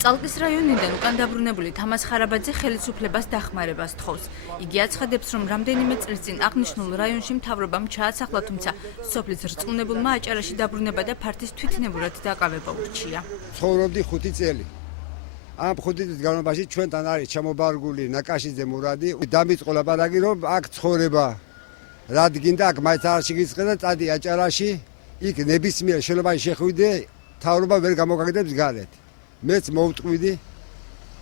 წალკის რაიონიდან უკან დაბრუნებული თამაზ ხარაბაძე ხელისუფლებას დახმარებას თხოვს. იგი აცხადებს, რომ რამდენიმე წლის წინ აღნიშნულ რაიონში მთავრობამ ჩაასახლა, თუმცა სოფლის რწმუნებულმა აჭარაში დაბრუნება და ფართის თვითნებურად დაკავება ურჩია. ცხოვრობდი 5 წელი. ამ 5 წლის განმავლობაში ჩვენთან არის ჩამობარგული ნაკაშიძე მურადი. დამიწყო ლაპარაკი, რომ აქ ცხოვრება რადგინდა აქ მაინც არ შეგიწყდა წადი აჭარაში, იქ ნებისმიერ შენობაში შეხვიდე, მთავრობა ვერ გამოგაგდებს გარეთ. მეც მოვტყვიდი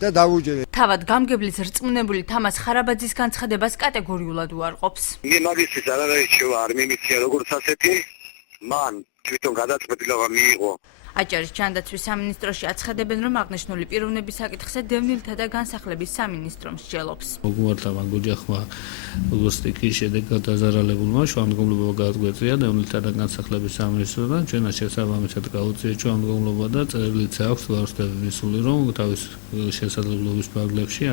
და დავუჯერე. თავად გამგებლის რწმუნებული თამაზ ხარაბაძის განცხადებას კატეგორიულად უარყოფს. მაგისტრის არაერთშევა არ მიმიცია როგორც ასეთი, მან თვითონ გადაწყვეტილება მიიღო. აჭარის ჯანდაცვის სამინისტროში აცხადებენ, რომ აღნიშნული პიროვნების საკითხზე დევნილთა და განსახლების სამინისტრო მსჯელობს. მოგმართა მან ოჯახმა ლოგისტიკის შედეგად დაზარალებულმა შუამდგომლობა გააგვეწია დევნილთა და განსახლების სამინისტროდან. ჩვენაც შესაბამისად გაუწია შუამდგომლობა და წერილიც აქვს ვარსკვლავი მისული, რომ თავის შესაძლებლობის ფარგლებში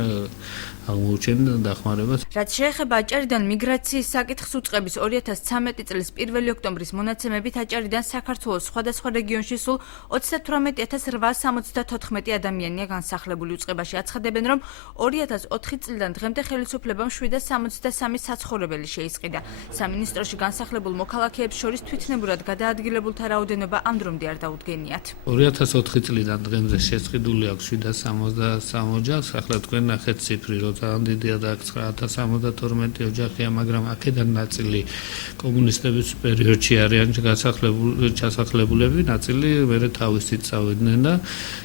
აღმოუჩენდა დახმარებას. რაც შეეხება აჭარიდან მიგრაციის საკითხს, უწყების 2013 წლის 1 ოქტომბრის მონაცემებით აჭარიდან საქართველოს სხვადასხვა რეგიონში სულ 38874 ადამიანია განსახლებული. უწყებაში აცხადებენ, რომ 2004 წლიდან დღემდე ხელისუფლებამ 763 საცხოვრებელი შეისყიდა. სამინისტროში განსახლებულ მოქალაქეებს შორის თვითნებურად გადაადგილებულთა რაოდენობა ამ დრომდე არ დაუდგენიათ. 2004 წლიდან დღემდე შესყიდული აქვს 763 ოჯახს. ახლა თქვენ ნახეთ ციფრი, რომ ძალიან დიდია და 9072 ოჯახია, მაგრამ აქედან ნაწილი კომუნისტების პერიოდში არიან ჩასახლებულები, ნაწილი მერე თავისით წავიდნენ და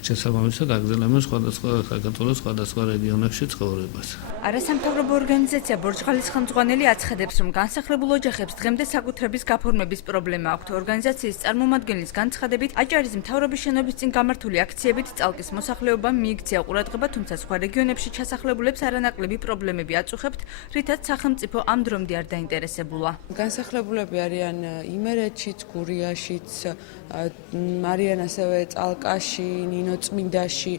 შესაბამისად აგრძელებენ სხვადასხვა საქართველოს სხვადასხვა რეგიონებში ცხოვრებას. არასამთავრობო ორგანიზაცია ბორჯღალის ხელმძღვანელი აცხადებს, რომ განსახლებულ ოჯახებს დღემდე საკუთრების გაფორმების პრობლემა აქვთ. ორგანიზაციის წარმომადგენლის განცხადებით, აჭარის მთავრობის შენობის წინ გამართული აქციებით წალკის მოსახლეობამ მიიქცია ყურადღება, თუმცა სხვა რეგიონებში ჩასახლებულებს არანაკლები პრობლემები აწუხებთ, რითაც სახელმწიფო ამ დრომდე არ დაინტერესებულა. განსახლებულები არიან იმერეთშიც, გურიაშიც, არიან ასევე წალკაში, ნინოწმინდაში,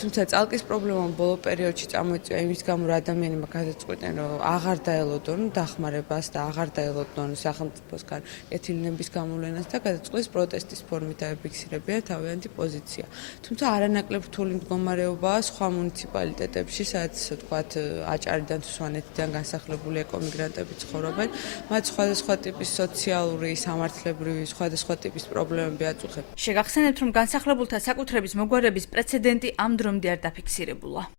თუმცა წალკის პრობლემა ბოლო პერიოდში წამოწია იმის გამო, რომ ადამიანებმა გადაწყვეტენ, რომ აღარ დაელოდონ დახმარებას და აღარ დაელოდონ სახელმწიფოსგან კეთილინების გამოვლენას და გადაწყვეტეს პროტესტის ფორმით დაეფიქსირებიან თავიანთი პოზიცია. თუმცა არანაკლებ რთული მდგომარეობაა სხვა მუნიციპალიტეტებში, სადაც თქვათ აჭარიდან თუ სვანეთიდან განსახლებული ეკომიგრანტები ცხოვრობენ, მათ სხვადასხვა ტიპის სოციალური, სამართლებრივი, სხვადასხვა ტიპის პრობლემები აწუხებთ. შეგახსენებთ, რომ განსახლებულთა საკუთრების მოგვარების პრეცედენტი ამ დრომდე არ დაფიქსირებულა.